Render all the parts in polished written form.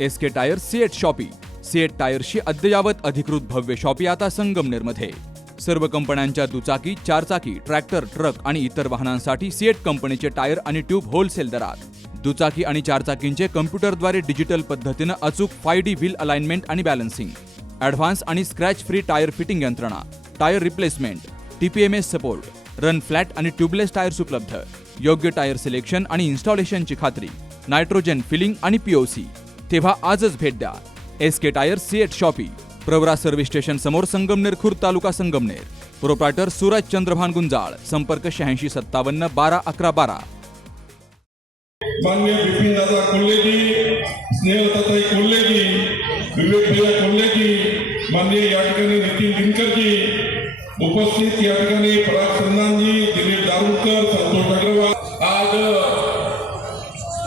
SK tyre CEAT shoppe. CEAT टायर्सची अद्ययावत अधिकृत भव्य शॉपी आता संगमनेरमध्ये. सर्व कंपन्यांच्या दुचाकी, चारचाकी, ट्रॅक्टर, ट्रक आणि इतर वाहनांसाठी सिएट कंपनीचे टायर आणि ट्यूब होलसेल दरात. दुचाकी आणि चारचाकींचे कम्प्युटरद्वारे डिजिटल पद्धतीनं अचूक 5D व्हील अलाइनमेंट आणि बॅलन्सिंग, ॲडव्हान्स आणि स्क्रॅच फ्री टायर फिटिंग यंत्रणा, tyre replacement, TPMS support, run flat आणि ट्यूबलेस टायर्स उपलब्ध. योग्य टायर सिलेक्शन आणि इन्स्टॉलेशनची खात्री, नायट्रोजन फिलिंग आणि POC. तेव्हा आजच भेट द्या. SK tyre CEAT shoppe, Pravara service station समोर, संगमनेर खुर्द, तालुका संगमनेर. प्रोप्रायटर सूरज चंद्रभान गुंजाळ. संपर्क 86 57 12 11 12. माननीय बिपिन दादा कोल्हेजी, स्नेहलताताई कोल्हेजी, विवेक भैया कोल्हेजी, माननीय या ठिकाणी नितीन दिनकरजी उपस्थित, या ठिकाणी पराग चंदानजी, दिलीप दारुणकर, संतोष अग्रवाल. आज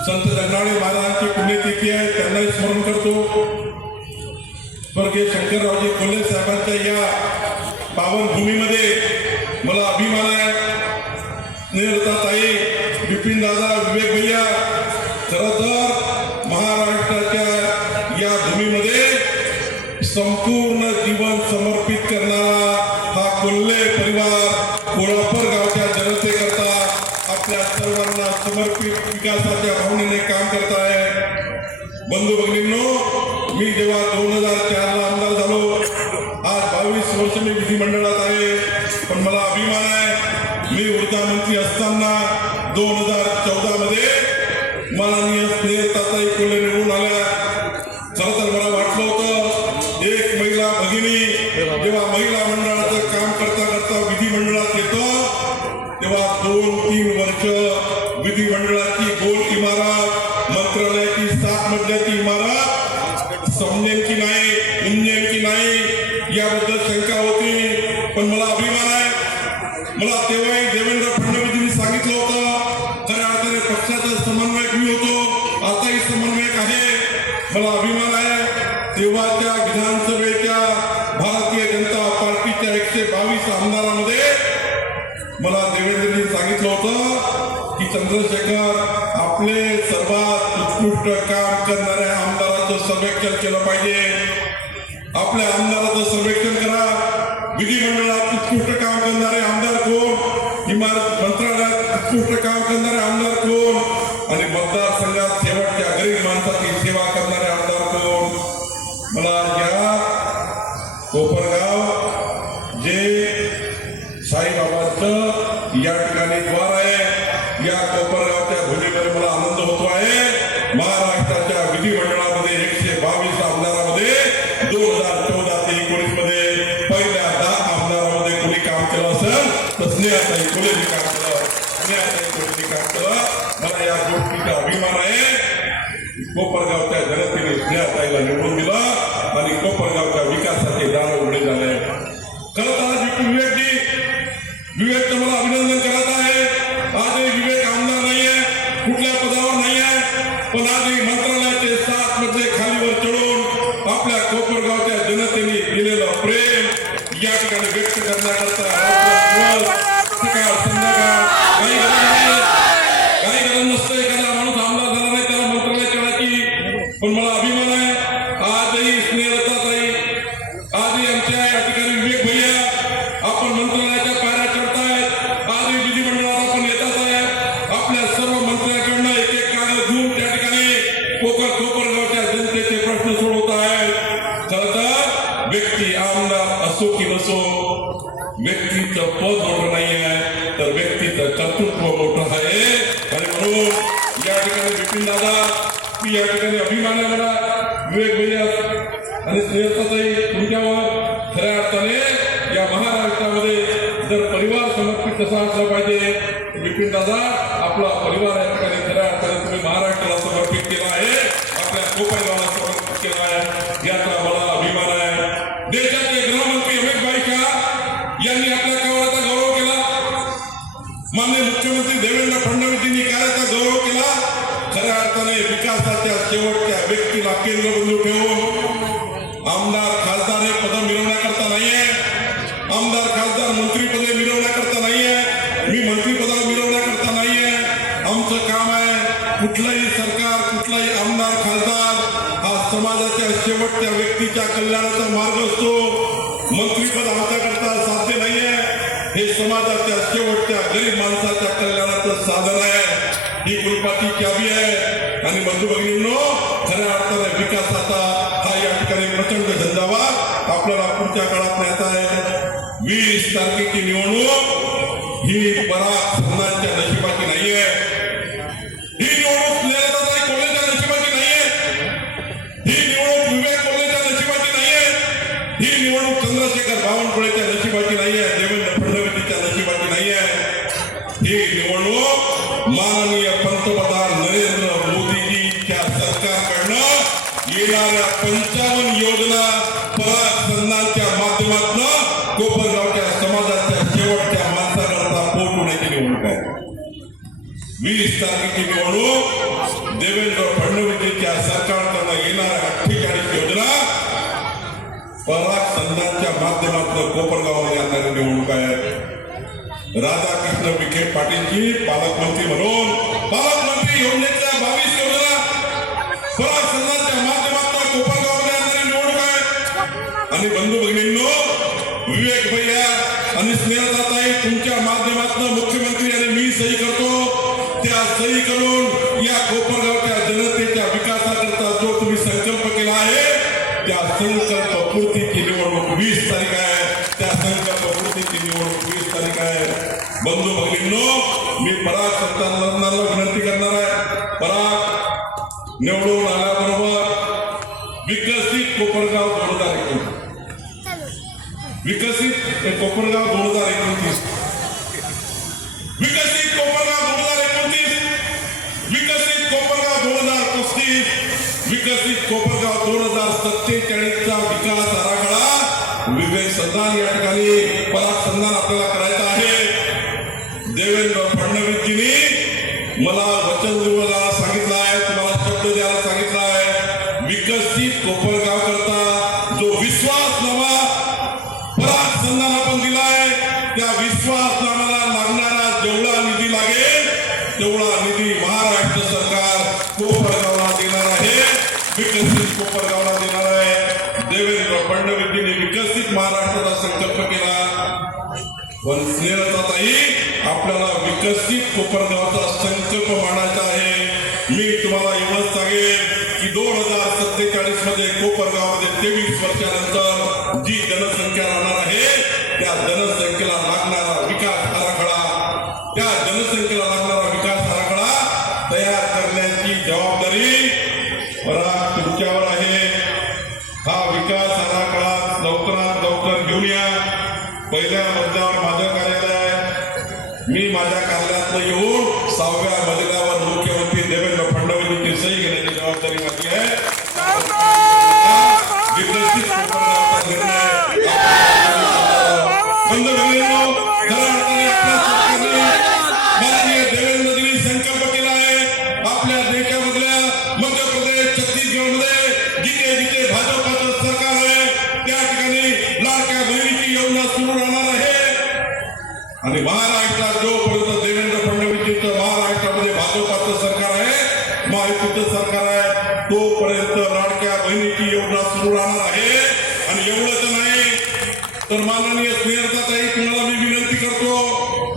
संत जगनाडे महाराजांची पुण्यतिथी आहे, त्यांनाही स्मरण करतो. स्वर्गीय शंकररावजी कोल्हे साहेबांच्या या पावन भूमीमध्ये मला अभिमान आहे. स्नेहलताताई, बिपिन दादा, विवेक भैया, खरं तर महाराष्ट्राच्या या भूमीमध्ये संपूर्ण जीवन समर्पित करणारा हा कोल्हे परिवार कोल्हापूर गावच्या जनतेकरता आपल्या सर्वांना समर्पित विकासाच्या भावनेने काम करत आहे. बंधू भगिनींनो, मी जेव्हा 2004ला आमदार झालो, आज 22 वर्ष मी विधिमंडळात आहे, पण मला अभिमान आहे, मी ऊर्जा मंत्री असताना 2014 मध्ये माननीय स्नेहलताताई कोल्हे निवडून आल्या. खरं तर मला वाटलं होतं एक महिला भगिनी जेव्हा महिला मंडळाचं काम करता करता विधिमंडळात येतं, तेव्हा 2-3 वर्ष विधिमंडळाची गोल इमारत, मंत्रालयाची 7 मजल्याची इमारत समजेल की नाही, उमजेल की नाही याबद्दल शंका होती. पण मला अभिमान आहे, मला तेव्हाही देवेंद्र फडणवीसांनी सांगितलं होतं, खऱ्या अर्थाने पक्षाचा समन्वयक मी होतो, आताही समन्वयक आहे. मला अभिमान आहे, तेव्हाच्या विधानसभेच्या भारतीय जनता पार्टीच्या 122 आमदारांमध्ये मला देवेंद्रजींनी सांगितलं होतं की चंद्रशेखर, आपले सर्वात उत्कृष्ट काम करणाऱ्या आमदाराचं सर्वेक्षण केलं पाहिजे. आपल्या आमदाराचं सर्वेक्षण करा. विधिमंडळात उत्कृष्ट काम करणारे आमदार कोण, इमारत मंत्रालयात उत्कृष्ट काम करणारे आमदार कोण, आणि मतदारसंघात शेवटच्या गरीब माणसाची सेवा करणारे आमदार कोण. मला या कोपरगाव जे साईबाबांचं या ठिकाणी द्वार आहे, या कोपरगावच्या भूमीमध्ये मला आनंद होतो आहे. महाराष्ट्राच्या विधिमंडळामध्ये 122 आमदारामध्ये 2014 ते 19 मध्ये पहिल्या 10 आमदारामध्ये कोणी काम केलं असेल तर स्नेहाताई कोल्हेंनी काम केलं. स्नेहाताई कोल्हेंनी काम केलं. मला या गोष्टीचा अभिमान आहे. कोपरगावच्या जनतेने स्नेहाताईला निवडून दिलं आणि कोपरगावच्या विकासाचे दार उघडे झाले. खरं तर आज विवेकचं मला अभिनंदन करत आहे. आजही विवेक आमदार नाही आहे, कुठल्या पदावर नाही आहे, पण आजही मंत्रालयाचे 7 मजले खालीवर चढून आपल्या कोपरगावच्या जनतेने दिलेलं प्रेम या ठिकाणी व्यक्त करण्याकरता सकाळ संध्याकाळ काही गरज नसतं. एखादा माणूस आमदार झाला नाही त्याला मंत्रालय चढायची. पण मला अभिमान आहे, आजही स्नेहलताताई, आजही आमच्या या ठिकाणी विवेक भैया आपण मंत्रालयाच्या पायऱ्या चढतायत. आजही विधिमंडळात आपण येतात आहे. आपल्या सर्व मंत्र्यांकडनं एक एक कागद घेऊन त्या ठिकाणी कोपरगावच्या जनतेचे प्रश्न सोडवत आहेत. खरं तर व्यक्ती आमदार असो की नसो, व्यक्तीचं पद मोठं नाही आहे, तर व्यक्तीचं कर्तृत्व मोठं आहे. आणि म्हणून या ठिकाणी बिपिन दादा, मी या ठिकाणी अभिमान आहे मला, विवेक भैया आणि स्नेहलताताई, तुमच्यावर खऱ्या अर्थाने या महाराष्ट्रामध्ये जर परिवार समर्पित कसा असला पाहिजे, बिपिन दादा आपला परिवार या ठिकाणी खऱ्या अर्थाने तुम्ही महाराष्ट्राला समर्पित केला आहे, आपल्या कोपरगावला समर्पित केला आहे, याचा मला अभिमान आहे. देशाचे गृहमंत्री अमित भाई शाह यांनी आपल्या कामाचा गौरव केला. माननीय मुख्यमंत्री देवेंद्र फडणवीसांनी कार्याचा गौरव केला. खऱ्या अर्थाने विकासाच्या शेवटच्या व्यक्तीला केंद्रबिंदू ठेवून आमदार खासदार हे पद मिळवण्याकरता नाहीये, आमदार खासदार मंत्री पदे मिळवण्याकरता नाहीये, मी मंत्री पदाला मिळवण्याकरता नाहीये. आमचं काम आहे कुठलंही सरकार, कुठलाही आमदार खासदार हा समाजाच्या शेवटच्या व्यक्तीच्या कल्याणाचा मार्ग असतो. मंत्रीपद आमच्याकरता साध्य नाहीये. हे समाजाच्या शेवटच्या गरीब माणसाच्या कल्याणाचं साधन आहे. ही कुलपाची चावी आहे. आणि बंधू भगिनींनो, खऱ्या अर्थाने विकासाचा हा या ठिकाणी प्रचंड झंझावात आपल्याला पुढच्या काळात न्यायचा आहे. 20 तारखेची निवडणूक ही पराग संघांच्या नशिबाची नाहीये. ही निवडणूक स्नेहलताताई कोल्हेच्या नशिबाची नाहीये. ही निवडणूक विवेक कोल्हेच्या नशिबाची नाहीये. ही निवडणूक चंद्रशेखर बावनकुळेच्या नशिबाची नाहीये. देवेंद्र फडणवीसच्या नशिबाची नाहीये. ही निवडणूक माननीय पंतप्रधान नरेंद्र मोदीजीच्या सरकारकडनं येणाऱ्या 55 योजना पराग संघांच्या माध्यमातून कोपरगावच्या समाजाच्या शेवटच्या माणसाकरता पोहोचवण्याची निवडणूक आहे. 20 तारखेची निवडणूक देवेंद्र फडणवीसच्या सरकारकडून येणाऱ्या 48 योजना पराग संघांच्या माध्यमातून कोपरगावमध्ये आणणारी निवडणूक आहे. राधाकृष्ण विखे पाटीलजी पालकमंत्री म्हणून पालकमंत्री योजनेच्या 22 योजना पराग संघांच्या माध्यमातून कोपरगावमध्ये आणणारी निवडणूक आहे. आणि बंधू भगिनींनो, विवेक भैया आणि स्नेहलताताई तुमच्या माध्यमातून मुख्यमंत्री आणि मी सही करतो. त्या सही करून या कोपरगावच्या जनतेच्या विकासाकरता जो तुम्ही संकल्प केला आहे त्या संकल्प पूर्तीची निवडणूक 20 तारीख आहे. त्या संकल्प पूर्तीची निवडणूक 20 तारीख आहे. बंधू भगिनींनो, मी पराग संस्थांना विनंती करणार आहे. पराग निवडून आल्याबरोबर विकसित कोपरगाव 2029, विकसित कोपरगाव 2029, विकसित कोपरगाव 2029, विकसित कोपरगाव 2035, विकसित कोपरगाव 2047 चा विकास आराखडा विवेक संधान या ठिकाणी पराग संधान आपल्याला करायचं आहे. देवेंद्र फडणवीसजींनी मला वचन द्यायला सांगितलं आहे, तुम्हाला शब्द द्यायला सांगितलं आहे. विकसित कोपरगाव करता जो विश्वासनामा पराग संघाला आपण दिलाय, त्या विश्वासनाम्याला लागणारा जेवढा निधी लागेल तेवढा निधी महाराष्ट्र सरकार कोपरगावला देणार आहे. विकसित कोपरगावला देणार आहे. देवेंद्र फडणवीसजींनी विकसित महाराष्ट्राचा संकल्प केला, पण स्नेहलताताई आपल्याला विकसित कोपरगावचा संकल्प मांडायचा आहे. मी तुम्हाला एवढंच सांगेन की 2047 मध्ये कोपरगावमध्ये 23 वर्षानंतर जी जनसंख्या राहणार आहे त्या जनसंख्येला लागणारा विकास आराखडा, त्या जनसंख्येला लागणारा विकास आराखडा तयार करण्याची जबाबदारी पराग तुमच्यावर आहे. हा विकास आराखडा लवकरात लवकर घेऊन या. पहिल्या मजल्यावर माझं कार्यालय आहे. मी माझ्या कार्यालयात येऊन 6व्या मजल्यावर मुख्यमंत्री देवेंद्र फडणवीसची सही घेण्याची जबाबदारी माझी आहे. विकसित कोपरगावचा निर्णय बंधू भगिनींनो, खऱ्या अर्थाने आपल्या सरकारने माननीय देवेंद्रजींनी संकल्प केला आहे. आपल्या देशामधल्या मध्य प्रदेश, छत्तीसगडमध्ये जिथे जिथे भाजपाचं सरकार आहे त्या ठिकाणी लाडक्या बहिणीची योजना सुरू राहणार आहे. आणि महाराष्ट्रात जोपर्यंत देवेंद्र फडणवीसचं महाराष्ट्रामध्ये भाजपाचं सरकार आहे, महायुतीचं सरकार आहे, तोपर्यंत लाडक्या बहिणीची योजना सुरू राहणार आहे. आणि एवढंच नाही तर माननीय स्नेहलताताई तुम्हाला मी विनंती करतो,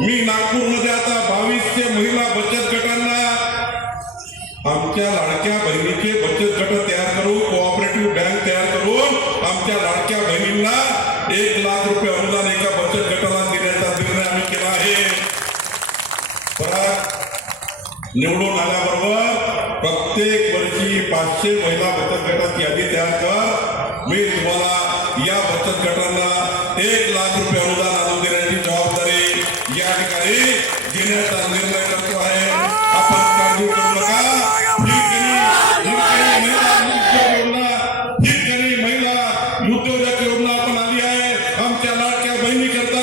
मी नागपूरमध्ये आता 2200 महिला बचत गटांना आमच्या लाडक्या बहिणीचे बचत गट तयार करून कोऑपरेटिव्ह बँक तयार करून आमच्या लाडक्या बहिणींना 1 लाख रुपये अनुदान एका बचत गटाला देण्याचा निर्णय आम्ही केला आहे. पराग निवडून आल्याबरोबर प्रत्येक वर्षी 500 महिला बचत गटाची यादी तयार कर. मी तुम्हाला या बचत गटांना 1 लाख रुपये अनुदान आणून देण्याची जबाबदारी या ठिकाणी घेण्याचा निर्णय करतो आहे. आपण काळजी करू नका. महिला उद्योजक योजना आपण आली आहे. आमच्या लाडक्या बहिणी करता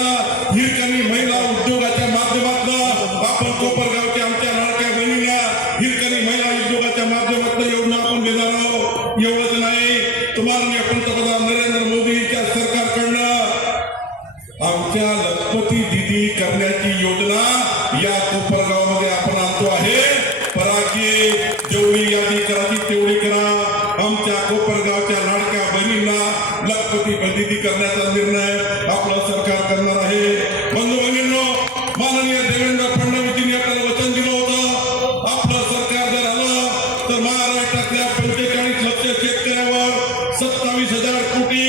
हिरकणी महिला उद्योगाच्या माध्यमातून आपण कोपरगावच्या आमच्या लाडक्या बहिणींना हिरकणी महिला उद्योगाच्या माध्यमातून योजना आपण देणार आहोत. एवढंच नाही, तुम्हाला पंतप्रधान नरेंद्र मोदींच्या सरकारकडनं आमच्या लखपती दिदी करण्याची योजना या कोपरगावमध्ये आपण आणतो आहे. परागी जेवढी यादी करायची तेवढी करा. आमच्या कोपरगावच्या लाडक्या बहिणींना लखपती बंदिती करण्याचा निर्णय आपलं सरकार करणार आहे. बंधू-भगिनींनो, माननीय देवेंद्र फडणवीसजींनी आपल्याला वचन दिलं होतं, आपलं सरकार जर आलं तर महाराष्ट्रातल्या 45 लक्ष शेतकऱ्यावर 27,000 कोटी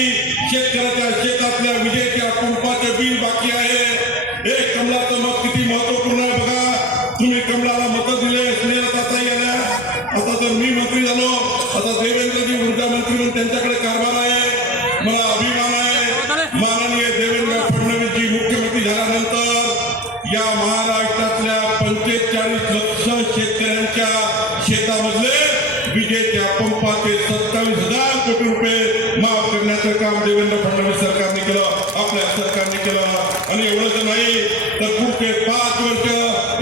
शेतकऱ्याच्या शेतातल्या विजेच्या पंपाचे बिल बाकी आहे. एक कमलाचं मत किती महत्वपूर्ण आहे बघा. तुम्ही कमलाला मत दिले, स्नेहलताताई आल्या. आता जर मी मंत्री झालो, आता देवेंद्रजी ऊर्जा मंत्री म्हणून त्यांच्याकडे कारभार आहे. मला अभिमान आहे, माननीय देवेंद्र फडणवीसजी मुख्यमंत्री झाल्यानंतर या महाराष्ट्रातल्या 45 लक्ष शेतकऱ्यांच्या शेतामधले विजेच्या पंपाचे 27,000 कोटी रुपये माफ करण्याचं काम देवेंद्र फडणवीस सरकारने केलं, आपल्या सरकारने केलं. आणि एवढंच नाही तर पुढचे 5 वर्ष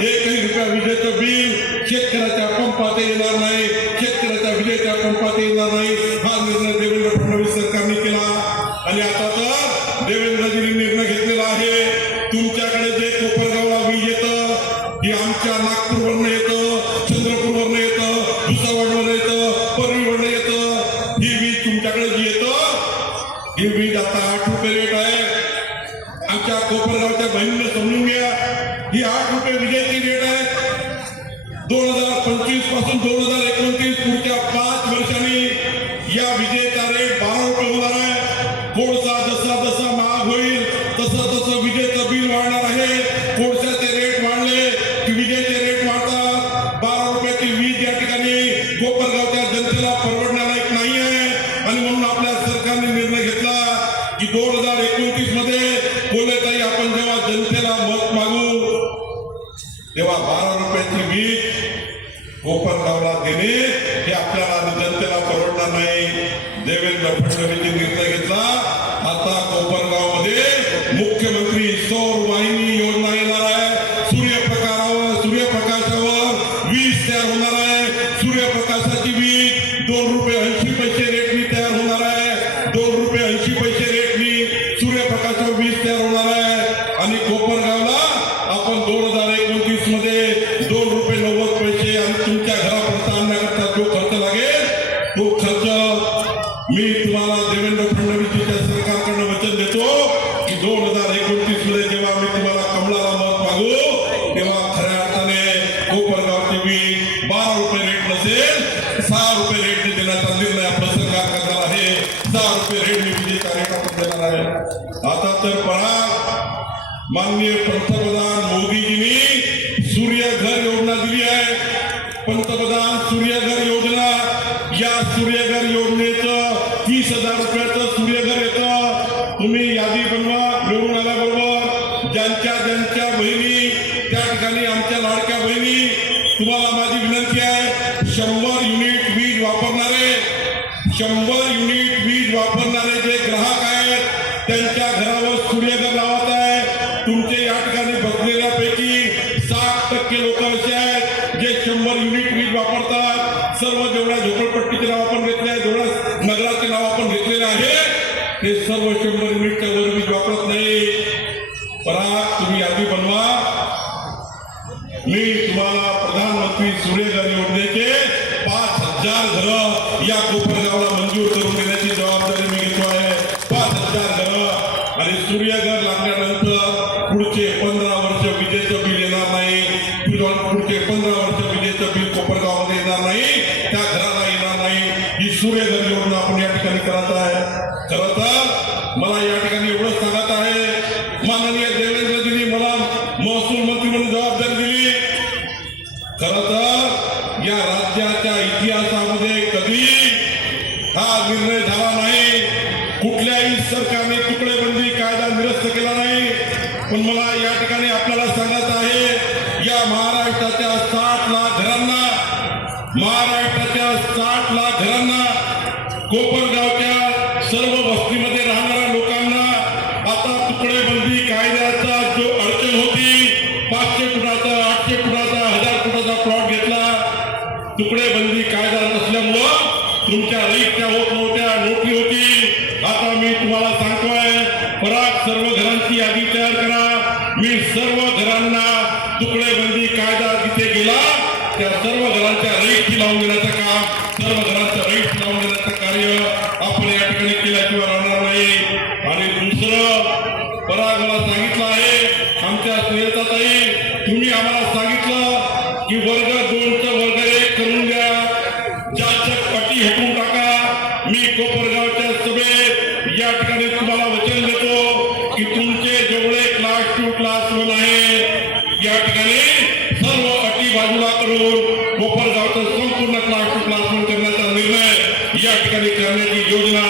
एकही रुपया विजेचं बिल शेतकऱ्याच्या पंपात येणार नाही, शेतकऱ्याच्या विजेच्या पंपात येणार नाही. हा निर्णय देवेंद्र फडणवीस सरकारने केला. आणि आता तर देवेंद्रजींनी निर्णय घेतलेला आहे, तुमच्याकडे जे कोपरगावला वीज येतं ही आमच्या नागपूरवरनं येतं, चंद्रपूरवरनं येतं, भुसावळवरनं येतं, परळीवरनं येतं. ही वीज तुमच्याकडे जी येतं ही वीज आता 8 रुपये रेट आहे. आमच्या कोपरगावच्या बहिणीने समजून घ्या, ही 8 रुपये विजेची रेट आहे. 2025 पासून 2029 पुढच्या 5 वर्षांनी या विजेचा रेट 12 रुपये होणार आहे. कोळसा जसा जसा महाग होईल तसं तसं विजेचं बिल वाढणार आहे. कोळशाचे रेट वाढले की विजेचे रेट वाढतात. 12 रुपयाची वीज या ठिकाणी कोपरगावच्या जनतेला परवडण्यालायक नाही आहे. आणि म्हणून आपल्या सरकारने निर्णय घेतला की 2029 मध्ये बोलताही आपण जेव्हा जनतेला मत मागू तेव्हा 12 रुपयाची वीज कोपरगावला देणे हे आपल्याला जनतेला परवडणार नाही. देवेंद्र फडणवीसने निर्णय घेतला, आता कोपरगावमध्ये मुख्यमंत्री सौर वाहिनी योजना येणार आहे. सूर्यप्रकाशावर वीज तयार होणार आहे. सूर्यप्रकाशाची वीज 2 रुपये 80 पैसे रेटनी तयार होणार आहे. 2 रुपये 80 पैसे रेटनी सूर्यप्रकाशावर वीज तयार होणार आहे. आणि कोपरगावला आपण 2029 मध्ये 2 रुपये 90 पैसे आणि तुमच्या घरापर्यंत आणण्याकरता जो खर्च लागेल तो खर्च मी तुम्हाला देवेंद्र फडणवीसच्या सरकारकडनं वचन देतो की 2029 मध्ये जेव्हा मी तुम्हाला कमळाला मत मागू तेव्हा खऱ्या अर्थाने कोपरगावची वीज 12 रुपये रेट नसेल 6 रुपये रेटने देण्याचा निर्णय आपलं सरकार करणार आहे. 6 रुपये रेटने विजेचा रेट आपण देणार आहे. आता तर पहा, माननीय पंतप्रधान मोदीजींनी सूर्यघर योजना दिली आहे. पंतप्रधान सूर्यघर योजना, या सूर्यघर योजनेचं 30,000 रुपयाचं सूर्यघर येतं. तुम्ही यादी बनवा, निवडून आल्याबरोबर ज्यांच्या बहिणी त्या ठिकाणी आमच्या लाडक्या बहिणी, तुम्हाला माझी विनंती आहे, 100 युनिट वीज वापरणारे 100 युनिट वीज वापरणारे जे ग्राहक आहेत त्यांच्या घरावर सूर्यघर लावत आहे. तुमचे या ठिकाणी बसलेल्यापैकी 60% लोक असे आहेत जे 100 युनिट वीज वापरतात. सर्व जेवढ्या झोपडपट्टीचे नाव आपण घेतले आहे, जेवढ्या नगराचे नाव आपण घेतलेले आहे ते सर्व 100 युनिटच्या वर वीज वापरत नाही. परा तुम्ही यादी बनवा. मी तुम्हाला प्रधानमंत्री सूर्यघर योजनेचे 5,000 घरं या कोपरगावला मंजूर करून देण्याची जबाबदारी मी घेतो आहे. 5,000 घरं. आणि सूर्यघर लागल्यानंतर पुढचे 15 वर्ष विजेचं बिल येणार नाही. पुढचे 15 वर्ष विजेचं बिल कोपरगावमध्ये येणार नाही, त्या घराला येणार नाही. ही सूर्यघर योजना आपण या ठिकाणी करत आहे. खरं तर मला या ठिकाणी एवढंच सांगत आहे, माननीय देवेंद्रजींनी मला महसूल मंत्री म्हणून जबाबदारी दिली. खरं तर या राज्याच्या इतिहासामध्ये कधी हा निर्णय झाला नाही. कुठल्याही सरकारने तुकडेबंदी कायदा निरस्त केला नाही. पण मला या ठिकाणी आपल्याला सांगत आहे, या महाराष्ट्राच्या 60 लाख घरांना, महाराष्ट्राच्या 60 लाख घरांना, कोपरगावच्या सर्व वस्तीमध्ये राहणाऱ्या लोकांना आता तुकडेबंदी कायद्याचा जो अडचण होती, 500 फुटाचा, 800 फुटाचा, 1000 फुटाचा प्लॉट घेतला. तुकडेबंदी कायदा नसल्यामुळं तुमच्या रईच्या होत नव्हत्या, नोकरी होती. आता मी तुम्हाला सांगतोय, पराग सर्व घरांची यादी तयार करा. मी सर्व घरांना तुकडेबंदी कायदा जिथे गेला त्या सर्व घरांच्या रईची लावून देण्याचं काम, सर्व घरांच्या रईची लावून देण्याचं ती हटवून टाका. मी कोपरगावच्या सभेत या ठिकाणी तुम्हाला वचन देतो की तुमचे जेवढे क्लास 2 क्लास 1 आहे या ठिकाणी सर्व अटी बाजूला करून कोपरगावचं संपूर्ण क्लास 2 क्लास 1 करण्याचा निर्णय या ठिकाणी करण्याची योजना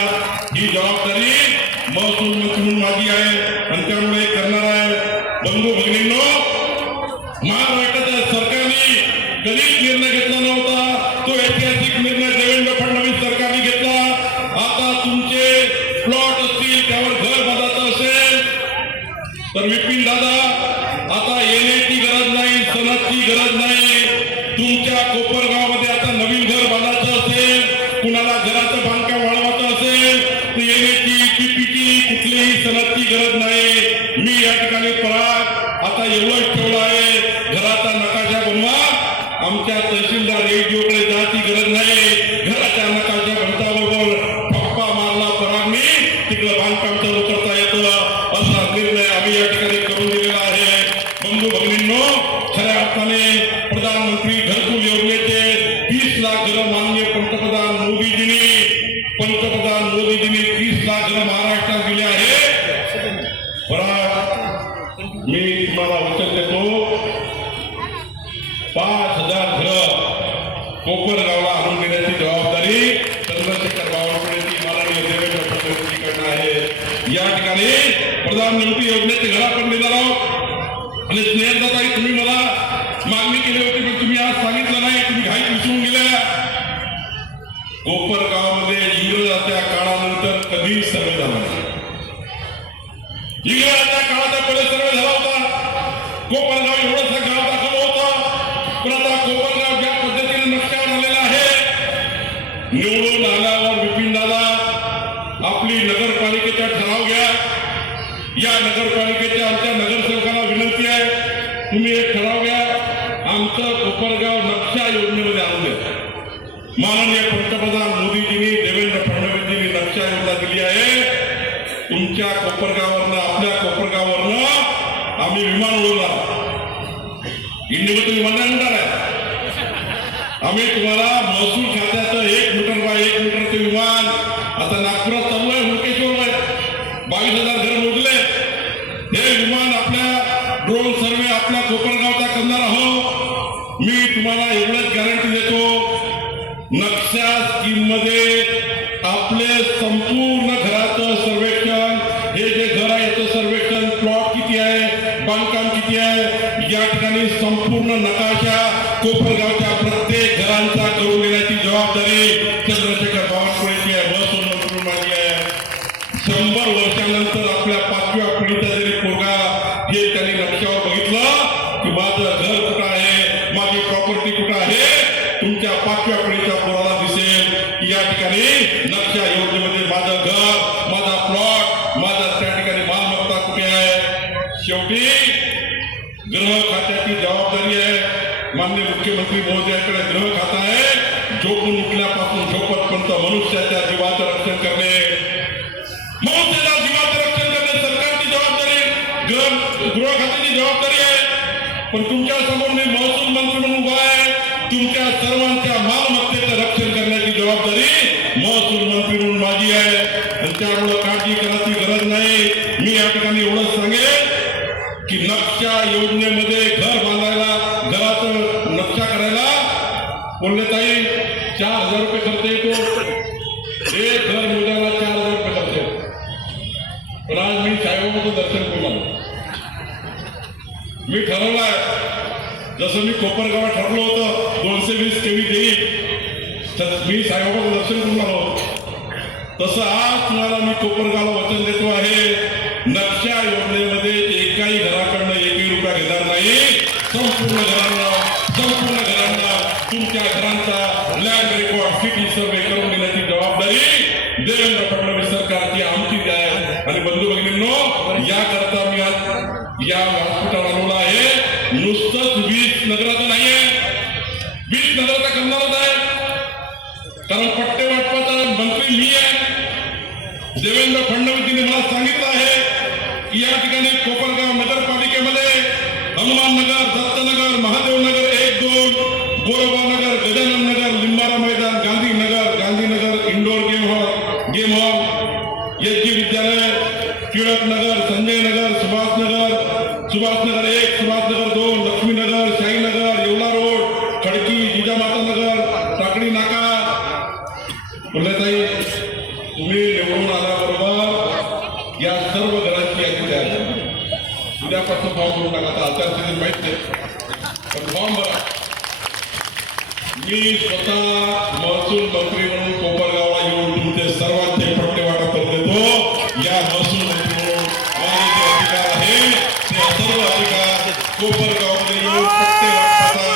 ही जबाबदारी महसूल मंत्री म्हणून माझी आहे आणि त्यामुळे करणार आहे. बंधू भगिनींनो, महाराष्ट्राच्या सरकारने कधीच निर्णय घेतला नव्हता. तो ऐतिहासिक निर्णय देवेंद्र फडणवीस सरकारने घेतला. आता तुमचे प्लॉट असतील त्यावर घर बांधायचं असेल तर विपिन दादा आता येण्याची गरज नाही, सनदची गरज नाही. तुमच्या कोपरगावमध्ये आता नवीन घर बांधायचं असेल, कुणाला घराचं बांधकाम वाढवायचं असेल तर येण्याची टीपीची कुठलीही सनदची गरज नाही. मी या ठिकाणी पराग आता एवढंच ठेवलं आहे, घराचा नकाशा बनवा. आमच्या तहसीलदार रेडिओकडे जायची गरज नाही. घराच्या नकाशा बनताबरोबर ठप्पा मारला परागनी तिकडं बांधकाम चालू करता येतं, असा निर्णय आम्ही या ठिकाणी करून दिलेला आहे. बंधू भगिनींनो, खऱ्या अर्थाने प्रधानमंत्री घरकुल योजनेचे 30 लाख घरं माननीय पंतप्रधान मोदीजींनी 30 लाख घरं महाराष्ट्रात दिले आहे. मी तुम्हाला वचन देतो 5,000 घरं कोपरगावला आणून देण्याची जबाबदारी चंद्रशेखर बावनकुळेची माननीय देवेंद्र फडणवीसजीकडनं आहे. या ठिकाणी प्रधानमंत्री योजनेचे घरं आपण देणार आहोत आणि स्नेहदाताई तुम्ही मला मागणी केली होती पण तुम्ही आज सांगितलं नाही, तुम्ही घाईत विसरून गेल्या. कोपरगावमध्ये इंग्रजाच्या काळानंतर कधी सर्वे झाला नाही. इंग्रजाच्या काळाचा पहिले सर्वे झाला होता. कोपरगाव एवढंसा गाव दाखल होता, पण आता कोपरगाव ज्या पद्धतीने नक्षावर आलेला आहे, निवडून आल्यावर विपिन दादा आपली नगरपालिकेचा ठराव घ्या. या नगरपालिकेच्या आमच्या नगरसेवकांना विनंती आहे, तुम्ही एक ठराव घ्या, आमचं कोपरगाव नक्षा योजनेमध्ये आणून द्या. माननीय पंतप्रधान मोदीजींनी देवेंद्र फडणवीसजींनी नक्षा योजना दिली आहे. तुमच्या कोपरगाववरनं आपल्या कोपरगाववरनं आम्ही विमान उडवणार. इंडिगोचं विमान नाही उडणार आहे. आम्ही तुम्हाला महसूल खात्याचं 1 मीटर बाय 1 मीटरचं विमान आता नागपुरात चालू आहे, हुडकेश्वरला 22,000 घरं मोजले. हे विमान आपल्या ड्रोन सर्वे आपल्या कोपरगावचा करणार आहोत. मी तुम्हाला एवढंच गॅरंटी देतो, नक्षा स्कीममध्ये आपले संपूर्ण घराचं सर्वेक्षण, हे जे घर आहे याचं सर्वेक्षण, प्लॉट किती आहे, बांधकाम किती आहे, या ठिकाणी संपूर्ण नकाशा कोपरगावच्या प्रत्येक घरांचा करून देण्याची जबाबदारी चंद्रशेखर बावनकुळेची आहे, महसूल मंत्री माझी आहे. 100 वर्षानंतर आपल्या 5व्या पिढीचा जरी पोरगा हे त्यांनी नक्षावर बघितलं की माझं घर कुठं आहे, माझी प्रॉपर्टी कुठं आहे, तुमच्या 5व्या पिढीच्या पोराला दिसेल की या ठिकाणी नक्षा योजनेमध्ये माझं घर, माझा प्लॉट, माझा त्या ठिकाणी मालमत्ता कुठे आहे. शेवटी गृह खात्याची जबाबदारी आहे. माननीय मुख्यमंत्री महोदयाकडे गृह खाता आहे. झोपून उठल्यापासून झोपतपर्यंत मनुष्याच्या जीवाचं रक्षण करणे, मनुष्याच्या जीवाचं रक्षण करणे सरकारची जबाबदारी, गृह खात्याची जबाबदारी आहे. पण तुमच्या समोर मी महसूल मंत्री म्हणून उभा आहे. तुमच्या सर्वांच्या मालमत्तेचं रक्षण करण्याची जबाबदारी महसूल मंत्री म्हणून माझी आहे आणि त्यामुळे काळजी करायची गरज नाही. मी या ठिकाणी एवढंच सांगेन की नक्षा योजनेमध्ये घर बांधायला, घराचं नक्षा करायला बोलले ताई 4,000 रुपये खर्च येतो. एक घर मोजायला 4,000 रुपये खर्च येतो. पण आज मी साईबाबाचं दर्शन करून आलो. मी ठरवलंय, जसं मी कोपरगावात ठरलं होतं 220 kV देईल, तर मी साईबाबाचं दर्शन करून आलो. तसं आज तुम्हाला मी कोपरगावला वचन देतो आहे, नक्षा योजनेमध्ये एकाही घराकडनं 1 रुपया घेणार नाही. संपूर्ण घरांना तुमच्या घरांचा लँड रेकॉर्ड, सिटी सर्वे करून देण्याची जबाबदारी देवेंद्र फडणवीस सरकारची आमचीच आहे. आणि बंधू भगिनींनो, याकरता मी आज या हॉस्पिटल आणलं आहे. नुसतंच 20 नगराचं नाहीये, 20 नगराचा करणारच आहे. कारण पट्टे वाटपाचा मंत्री मी आहे. देवेंद्र फडणवीसजींनी मला सांगितलं आहे की या ठिकाणी कोपरगाव नगरपालिकेमध्ये हनुमान नगर, दत्तनगर, महादेव नगर 1, 2, गोरबा नगर, गजानन नगर, लिंबारा मैदान, गांधी टिळकनगर, संजय नगर, सुभाषनगर 1, सुभाषनगर 2, लक्ष्मीनगर, शाहीनगर, येवला रोड, खडकी, जिजामाता नगर, टाकडी नाका. फुलेताई, तुम्ही निवडून आल्याबरोबर या सर्व घरांची यादी तयार झाली. उद्यापासून फॉर्म भरून टाका. आता आचारसंहितेत माहित नाही, पण फॉर्म भरा. मी स्वतः महसूल मंत्री म्हणून कोपरगावला येऊन तुमचे सर्वांचे पट्टे वाटप करून देतो. या महसूल मंत्री म्हणून माझे जे अधिकार आहे ते सर्व अधिकार कोपरगावमध्ये येऊन पट्टे वाटपाचा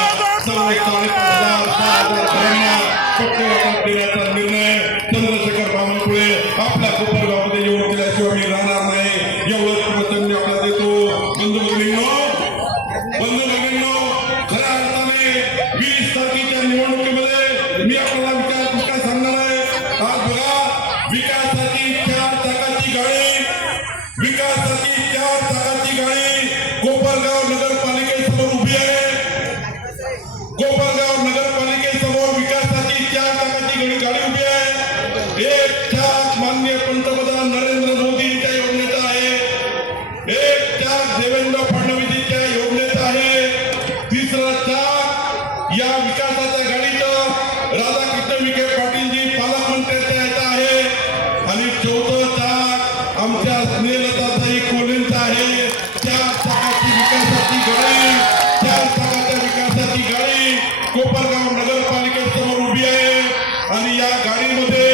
सर्व 4,500 घरांना पट्टे वाटप देण्याचा निर्णय चंद्रशेखर बावनकुळे आपल्या कोपरगावमध्ये येऊन केल्याशिवाय मी राहणार नाही. एवढंच प्रवचन मी आपल्याला देतो. बंधू भगिनींनो, खऱ्या अर्थाने 20 तारखेच्या निवडणुकीमध्ये मी आपल्याला विकास सांगणार आहे. आज बघा, विकासाची 4 चाकाची गाडी कोपरगाव नगरपालिकेसमोर उभी आहे. कोपरगाव नगरपालिकेसमोर विकासाची 4 चाकाची गाडी उभी आहे. एक चाक माननीय पंतप्रधान नरेंद्र मोदींच्या योजनेचा आहे. एक चाक देवेंद्र फडणवीसच्या योजनेचा आहे. तिसरं चाक या विकासाच्या गाडीचं राधाकृष्ण विखे पाटीलजी पालकमंत्र्यांच्या याचा आहे. आणि चौथं चाक आमच्या स्नेहलताताई कोल्हेंचं आहे. 4 चाकाची विकासाची गाडी कोपरगाव नगरपालिकेसमोर उभी आहे. आणि या गाडीमध्ये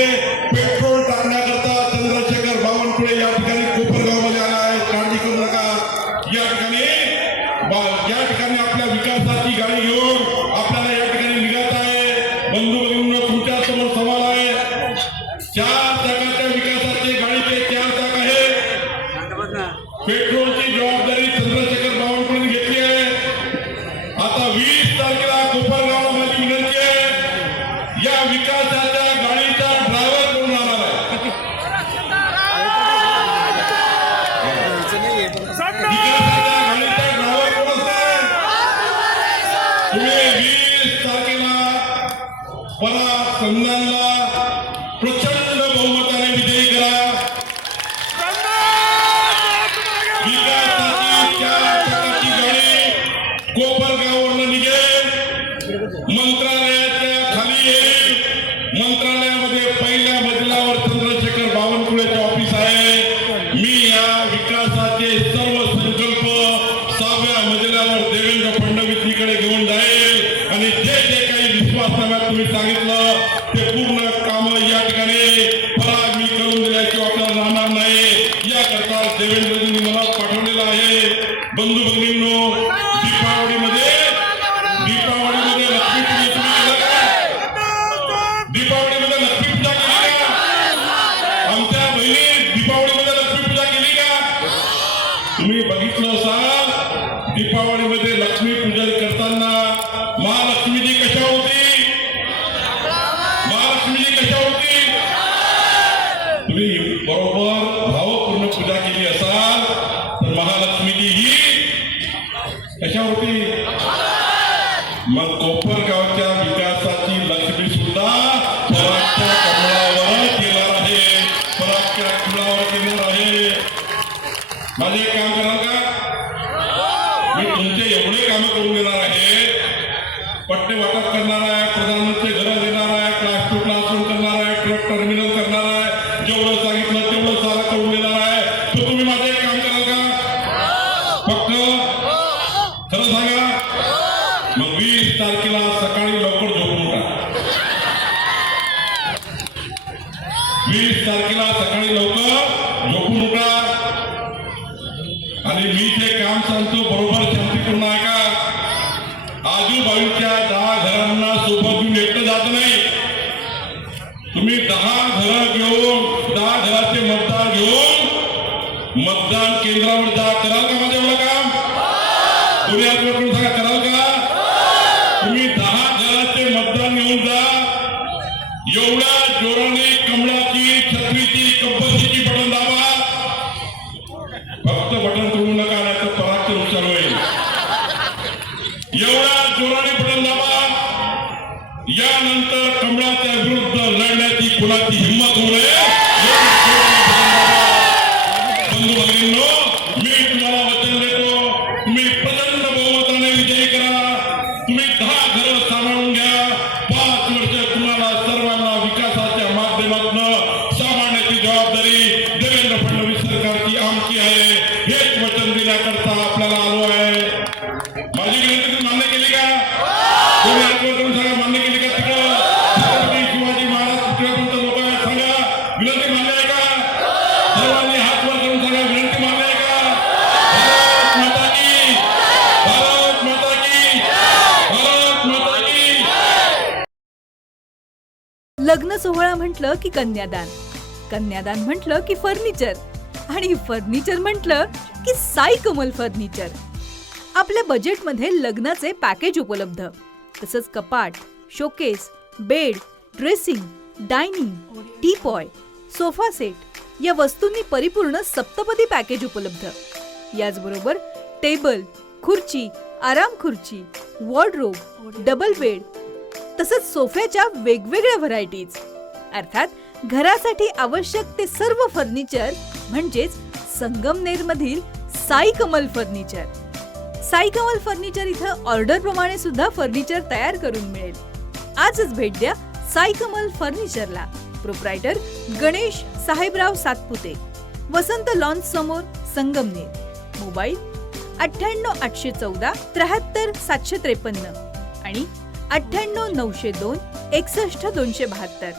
पेट्रोल टाकण्याकरता चंद्रशेखर बावनकुळे या ठिकाणी कोपरगावमध्ये आला आहे. काळजी करू नका. या ठिकाणी आपल्या विकासाची गाडी घेऊन आपल्याला या ठिकाणी निघायचं आहे. बंधू भगिनींनो, तुमच्या समोर सवाल आहे. 4 चाकाच्या विकासाचे गाडीचे 4 चाक आहे. पेट्रोलची जबाबदारी चंद्रशेखर बावनकुळे घेतली आहे. आता 20 तारखेला कोपरगावला माझी विनंती आहे, या विकासाच्या गाडीचा ड्रायव्हर कोण राहणार आहे? विकासाच्या गाडीचा ड्रायव्हर कोण असणार? तुम्ही 20 तारखेला पराग संधानला प्रचंड बहुमताने विजयी करा. विकासाची 4 चाकाची गाडी कोपरगाववरून निघेल, मंत्रालयाच्या खाली येईल. मंत्रालयामध्ये पहिल्या मजल्यावर चंद्रशेखर बावनकुळेचे ऑफिस आहे. मी या विकासाचे सर्व संकल्प 6व्या मजल्यावर देवेंद्र फडणवीसजीकडे घेऊन जाईल. आणि जे जे काही विश्वासनाम्यात तुम्ही सांगितलं ते पूर्ण कामं या ठिकाणी फराग मी करून दिल्याशिवाय आपल्याला राहणार नाही. याकरता देवेंद्रजींनी मला पाठवलेलं आहे. बंधू भगिनींनो, दीपावलीमध्ये लक्ष्मीपूजन तुम्ही केलं का? दीपावलीमध्ये लक्ष्मीपूजा केली का? आमच्या बहिणी दीपावलीमध्ये लक्ष्मीपूजा केली का? तुम्ही बघितलं असाल, दीपावलीमध्ये लक्ष्मीपूजन करताना महालक्ष्मीजी कशा होती? तुम्ही बरोबर भावपूर्ण पूजा केली असाल तर महालक्ष्मीजी ही कशा होती? मग कोपरगावच्या विकासाची लक्ष्मी सुद्धा परागच्या कमळावर येणार आहे. माझे एक काम कराल का? मी तुमचे एवढे काम करून देणार आहे. पट्टे वाटप करणार आहे, प्रधानमंत्री घरं देणार आहे, क्लास टू क्लासरूम करणार आहे, ट्रक टर्मिनल करणार आहे. जेवढं सांगितलं तेवढं सारं करून देणार आहे. तर तुम्ही माझे एक काम कराल का? फक्त खरं सांगा. मग 20 तारखेला सकाळी लवकर झोपून उठा. 20 तारखेला सकाळी लवकर झोपून उठा. आणि मी जे काम सांगतो बरोबर शांतीपूर्ण ऐका. आजूबाजूच्या 10 घरांना सोबत घेऊन एकटं जात नाही. तुम्ही 10 घरं घेऊन 10 घराचे मतदार घेऊन मतदान केंद्रावर जा. कराल का माझं एवढं काम? तुम्ही आजूबाजूला सांगा, कराल का? तुम्ही 10 घराचे मतदान घेऊन जा. एवढ्या जोराने कमळाची, छत्रीची, कंपल्सरीची बटन दाबा. फक्त बटन तोडू नका, नाही तर परागचं नुकसान होईल. एवढ्या जोराने बटन दाबा. यानंतर कमळाच्या विरुद्ध लढण्याची कुणाची हिंमत होऊ नये. बंधू विनंती मान्य आहे का? सर्वांनी हात वर करून सांगा, विनंती मान्य आहे का? भारत माता की, भारत माता की, भारत माता की. लग्न सोहळा म्हटलं की कन्यादान, कन्यादान म्हटलं की फर्निचर आणि फर्निचर म्हटलं की साई कमल फर्निचर. आपल्या बजेटमध्ये लग्नाचे पॅकेज उपलब्ध, तसंच कपाट, showcase, bed, dressing, dining, teapoy, sofa set या वस्तूंनी परिपूर्ण सप्तपदी पॅकेज उपलब्ध. याचबरोबर टेबल, खुर्ची, आराम खुर्ची, वॉर्डरोब, डबल बेड तसंच सोफ्याच्या वेगवेगळ्या व्हरायटीज. अर्थात घरासाठी आवश्यक ते सर्व फर्निचर म्हणजेच संगमनेरमधील साई कमल फर्निचर. साई कमल फर्निचर इथं ऑर्डर प्रमाणे सुद्धा फर्निचर तयार करून मिळेल. आजच भेट द्या साई कमल फर्निचरला. प्रोप्रायटर गणेश साहेबराव सातपुते, वसंत लॉन्स समोर, संगमनेर. मोबाईल 98 814 73 753 आणि 98 902 61 272.